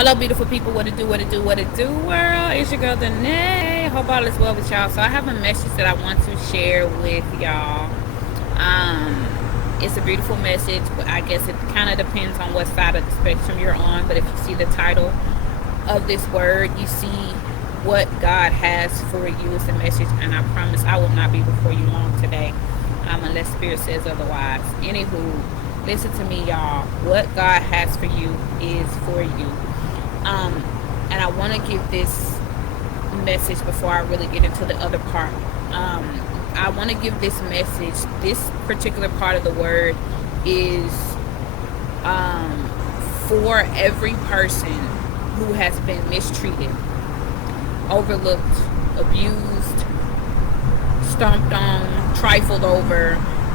Hello, beautiful people. What it do, what it do, what it do, world. It's your girl, Danet. Hope all is well with y'all. So I have a message that I want to share with y'all. It's a beautiful message. I guess it kind of depends on what side of the spectrum you're on. But if you see the title of this word, you see what God has for you. It's a message, and I promise I will not be before you long today, unless Spirit says otherwise. Anywho, listen to me, y'all. What God has for you is for you. And I want to give this message before I really get into the other part. I want to give this message. This particular part of the word is for every person who has been mistreated, overlooked, abused, stomped on, trifled over,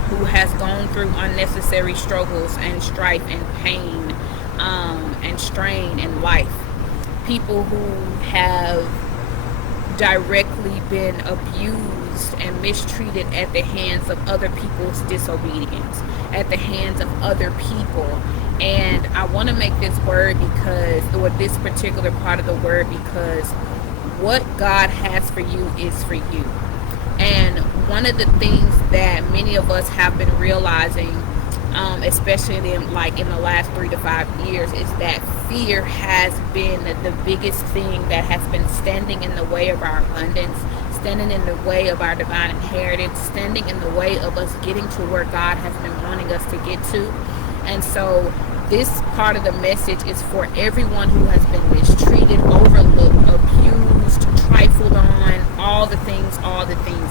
who has gone through unnecessary struggles and strife and pain and strain in life. People who have directly been abused and mistreated at the hands of other people's disobedience, at the hands of other people. And I want to make this word or this particular part of the word, because what God has for you is for you. And one of the things that many of us have been realizing, especially in the last 3 to 5 years, is that fear has been the biggest thing that has been standing in the way of our abundance, standing in the way of our divine inheritance, standing in the way of us getting to where God has been wanting us to get to. And so this part of the message is for everyone who has been mistreated, overlooked, abused, trifled on, all the things.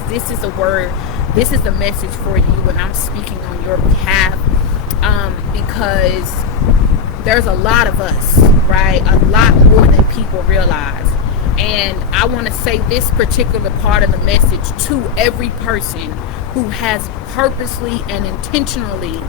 This is a word, this is the message for you, and I'm speaking on your behalf, because there's a lot of us, right? A lot more than people realize. And I want to say this particular part of the message to every person who has purposely and intentionally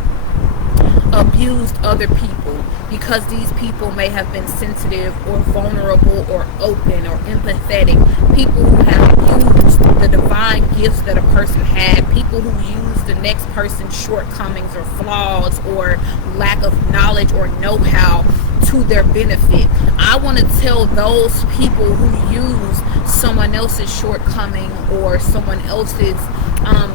abused other people, because these people may have been sensitive or vulnerable or open or empathetic. People who have used the divine gifts that a person had, people who use the next person's shortcomings or flaws or lack of knowledge or know-how to their benefit. I want to tell those people who use someone else's shortcoming or someone else's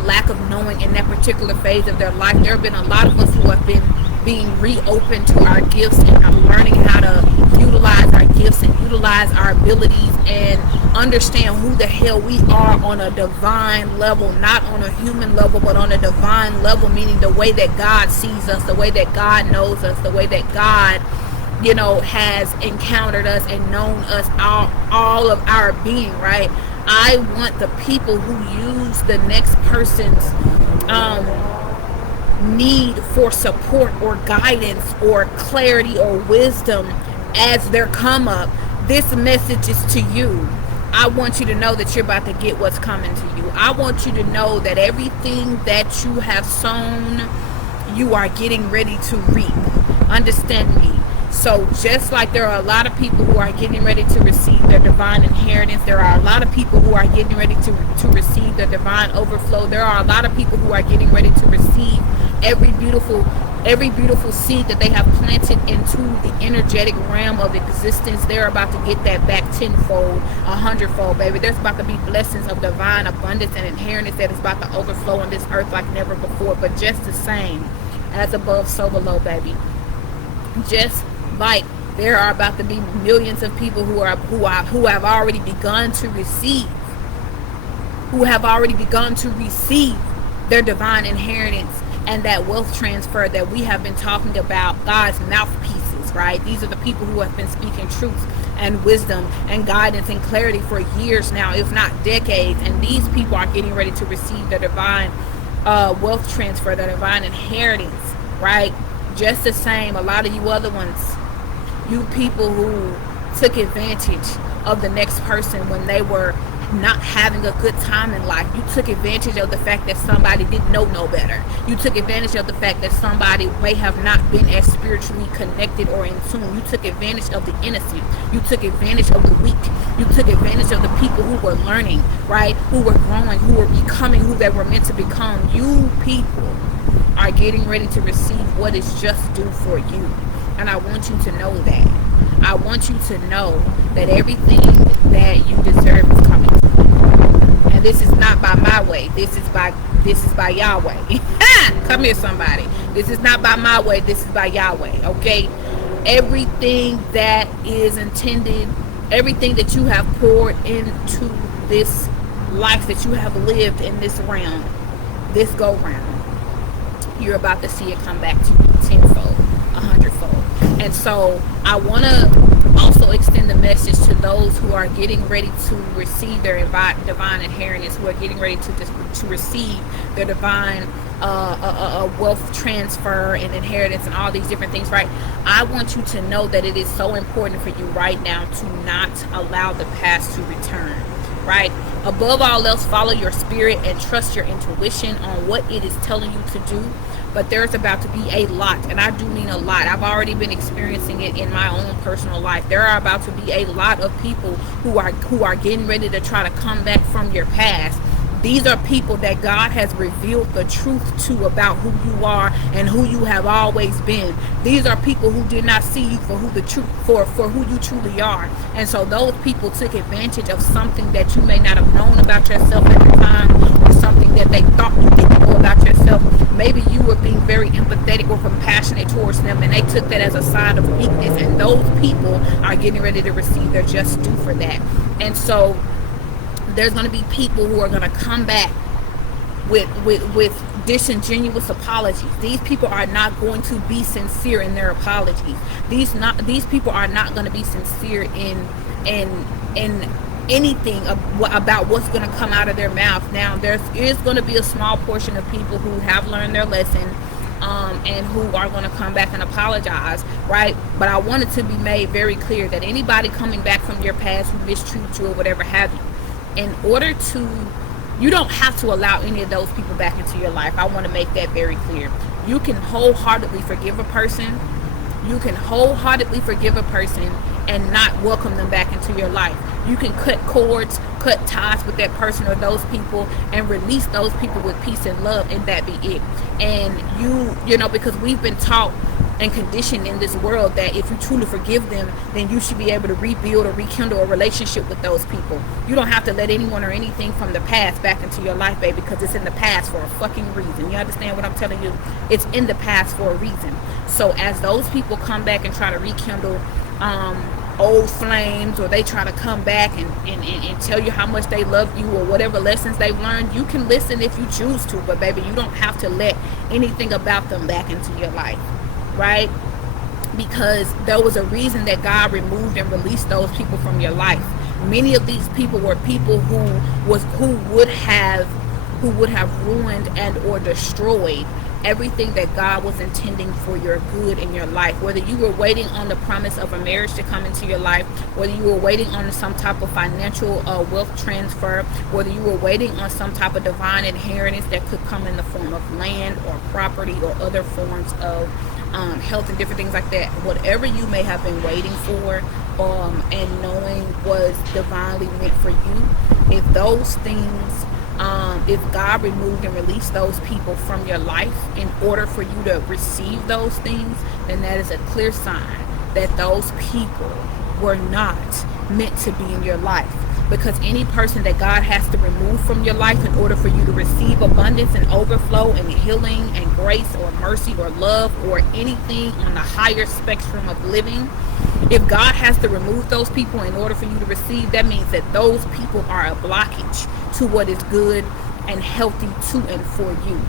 lack of knowing in that particular phase of their life. There have been a lot of us who have been being reopened to our gifts and are learning how to utilize our gifts and utilize our abilities and understand who the hell we are on a divine level, not on a human level, but on a divine level, meaning the way that God sees us, the way that God knows us, the way that God has encountered us and known us, all of our being, right? I want the people who use the next person's need for support or guidance or clarity or wisdom as their come up. This message is to you. I want you to know that you're about to get what's coming to you. I want you to know that everything that you have sown, you are getting ready to reap. Understand me. So just like there are a lot of people who are getting ready to receive their divine inheritance, there are a lot of people who are getting ready to receive their divine overflow. There are a lot of people who are getting ready to receive every beautiful seed that they have planted into the energetic realm of existence. They're about to get that back tenfold, 100-fold, baby. There's about to be blessings of divine abundance and inheritance that is about to overflow on this earth like never before. But just the same, as above, so below, baby. Just like there are about to be millions of people who have already begun to receive, their divine inheritance and that wealth transfer that we have been talking about, God's mouthpieces, right? These are the people who have been speaking truth and wisdom and guidance and clarity for years now, if not decades. And these people are getting ready to receive the divine wealth transfer, the divine inheritance, right? Just the same, a lot of you other ones, you people who took advantage of the next person when they were not having a good time in life. You took advantage of the fact that somebody didn't know no better. You took advantage of the fact that somebody may have not been as spiritually connected or in tune. You took advantage of the innocent. You took advantage of the weak. You took advantage of the people who were learning, right? Who were growing, who were becoming who they were meant to become. You people are getting ready to receive what is just due for you. And I want you to know that. I want you to know that everything that you deserve is coming to you. And this is not by my way. This is by Yahweh. Come here, somebody. This is not by my way. This is by Yahweh. Okay? Everything that is intended, everything that you have poured into this life that you have lived in this realm, this go round, you're about to see it come back to you tenfold, 100-fold. And so I want to also extend the message to those who are getting ready to receive their divine inheritance, who are getting ready to receive their divine wealth transfer and inheritance and all these different things, right? I want you to know that it is so important for you right now to not allow the past to return, right? Above all else, follow your spirit and trust your intuition on what it is telling you to do. But there's about to be a lot, and I do mean a lot. I've already been experiencing it in my own personal life. There are about to be a lot of people who are getting ready to try to come back from your past. These are people that God has revealed the truth to about who you are and who you have always been. These are people who did not see you for who you truly are. And so those people took advantage of something that you may not have known about yourself at the time, or something that they thought you didn't know about yourself. Maybe you were being very empathetic or compassionate towards them, and they took that as a sign of weakness, and those people are getting ready to receive their just due for that. And so there's going to be people who are going to come back with disingenuous apologies. These people are not going to be sincere in their apologies. These people are not going to be sincere in anything about what's going to come out of their mouth. Now, there is going to be a small portion of people who have learned their lesson, and who are going to come back and apologize, right? But I want it to be made very clear that anybody coming back from your past who mistreats you or whatever have you, you don't have to allow any of those people back into your life. I want to make that very clear. You can wholeheartedly forgive a person. You can wholeheartedly forgive a person and not welcome them back into your life. You can cut cords, cut ties with that person or those people, and release those people with peace and love, and that be it. And you know, because we've been taught and conditioned in this world that if you truly forgive them, then you should be able to rebuild or rekindle a relationship with those people. You don't have to let anyone or anything from the past back into your life, baby, because it's in the past for a fucking reason. You understand what I'm telling you? It's in the past for a reason. So as those people come back and try to rekindle old flames, or they try to come back and tell you how much they love you or whatever lessons they've learned, you can listen if you choose to, but baby, you don't have to let anything about them back into your life, right? Because there was a reason that God removed and released those people from your life. Many of these people were people who would have ruined and or destroyed everything that God was intending for your good in your life. Whether you were waiting on the promise of a marriage to come into your life, whether you were waiting on some type of financial wealth transfer, whether you were waiting on some type of divine inheritance that could come in the form of land or property or other forms of health and different things like that, whatever you may have been waiting for and knowing was divinely meant for you, if those things, if God removed and released those people from your life in order for you to receive those things, then that is a clear sign that those people were not meant to be in your life. Because any person that God has to remove from your life in order for you to receive abundance and overflow and healing and grace or mercy or love or anything on the higher spectrum of living, if God has to remove those people in order for you to receive, that means that those people are a blockage to what is good and healthy to and for you.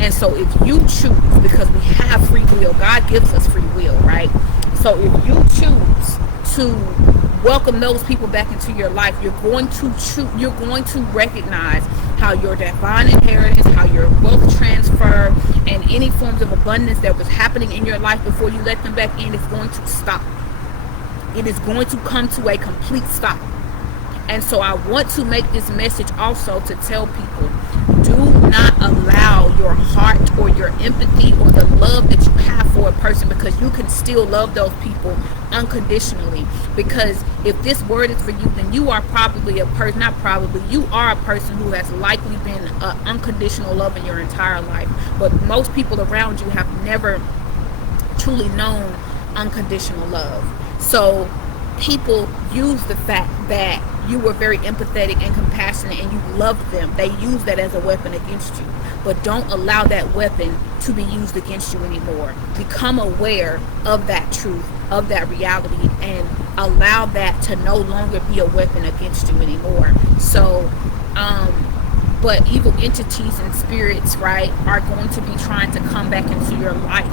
And so if you choose, because we have free will, God gives us free will, right? So if you choose to welcome those people back into your life, you're going to recognize how your divine inheritance, how your wealth transfer, and any forms of abundance that was happening in your life before you let them back in is going to stop. It is going to come to a complete stop. And so I want to make this message also to tell people, do not allow your heart or your empathy or the love that you have for a person, because you can still love those people unconditionally. Because if this word is for you, then you are probably a person, not probably, you are a person who has likely been unconditional love in your entire life. But most people around you have never truly known unconditional love. So people use the fact that you were very empathetic and compassionate and you loved them. They use that as a weapon against you. But don't allow that weapon to be used against you anymore. Become aware of that truth, of that reality, and allow that to no longer be a weapon against you anymore. So, but evil entities and spirits, right, are going to be trying to come back into your life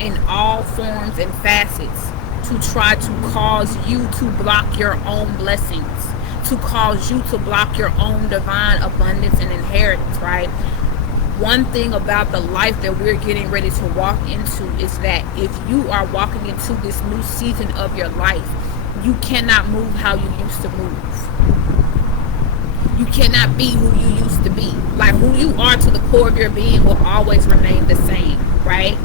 in all forms and facets to try to cause you to block your own blessings, to cause you to block your own divine abundance and inheritance, right? One thing about the life that we're getting ready to walk into is that if you are walking into this new season of your life, you cannot move how you used to move. You cannot be who you used to be. Like, who you are to the core of your being will always remain the same, right?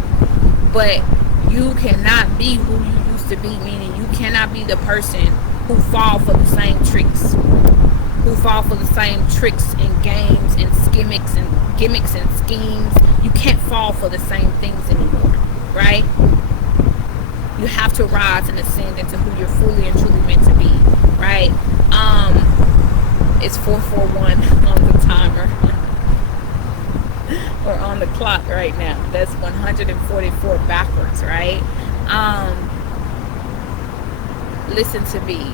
But you cannot be who you used to be, meaning you cannot be the person who fall for the same tricks, and games and gimmicks and schemes. You can't fall for the same things anymore, right? You have to rise and ascend into who you're fully and truly meant to be, right? It's 4:41 on the timer. Or on the clock right now. That's 144 backwards, right? Listen to me.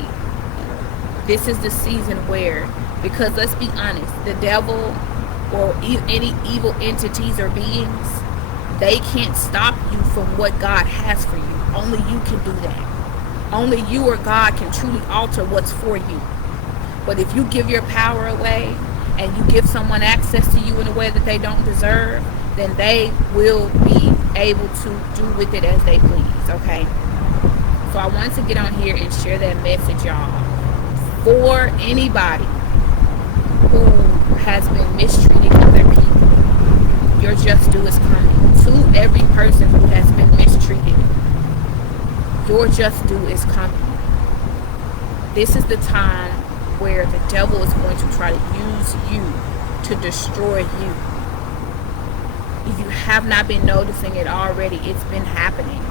This is the season where, because let's be honest, the devil or any evil entities or beings, they can't stop you from what God has for you. Only you can do that. Only you or God can truly alter what's for you. But if you give your power away and you give someone access to you in a way that they don't deserve, then they will be able to do with it as they please, okay? So I wanted to get on here and share that message, y'all. For anybody who has been mistreating other people, your just due is coming. To every person who has been mistreated, your just due is coming. This is the time where the devil is going to try to use you to destroy you. If you have not been noticing it already, it's been happening.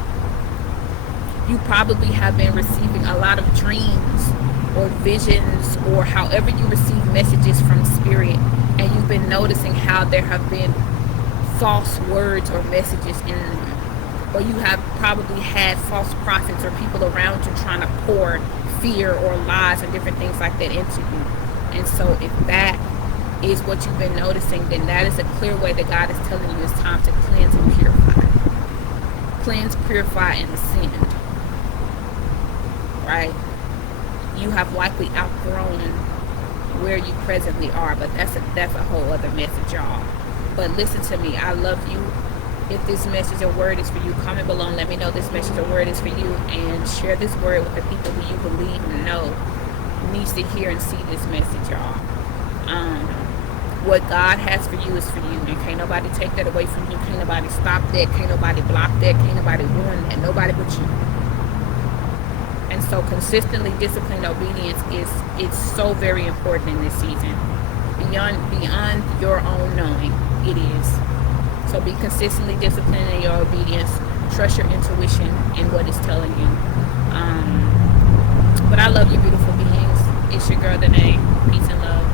You probably have been receiving a lot of dreams or visions, or however you receive messages from spirit, and you've been noticing how there have been false words or messages in them. Or you have probably had false prophets or people around you trying to pour fear or lies and different things like that into you. And so if that is what you've been noticing, then that is a clear way that God is telling you it's time to cleanse and purify. Cleanse, purify, and ascend. Right? You have likely outgrown where you presently are, but that's a whole other message, y'all. But listen to me, I love you. If this message or word is for you, comment below and let me know this message or word is for you, and share this word with the people who you believe and know needs to hear and see this message, y'all. What God has for you is for you, and can't nobody take that away from you. Can't nobody stop that. Can't nobody block that. Can't nobody ruin that. Nobody but you. And so consistently disciplined obedience is so very important in this season. Beyond your own knowing, it is. So be consistently disciplined in your obedience. Trust your intuition in what it's telling you. But I love you, beautiful beings. It's your girl, Danet. Peace and love.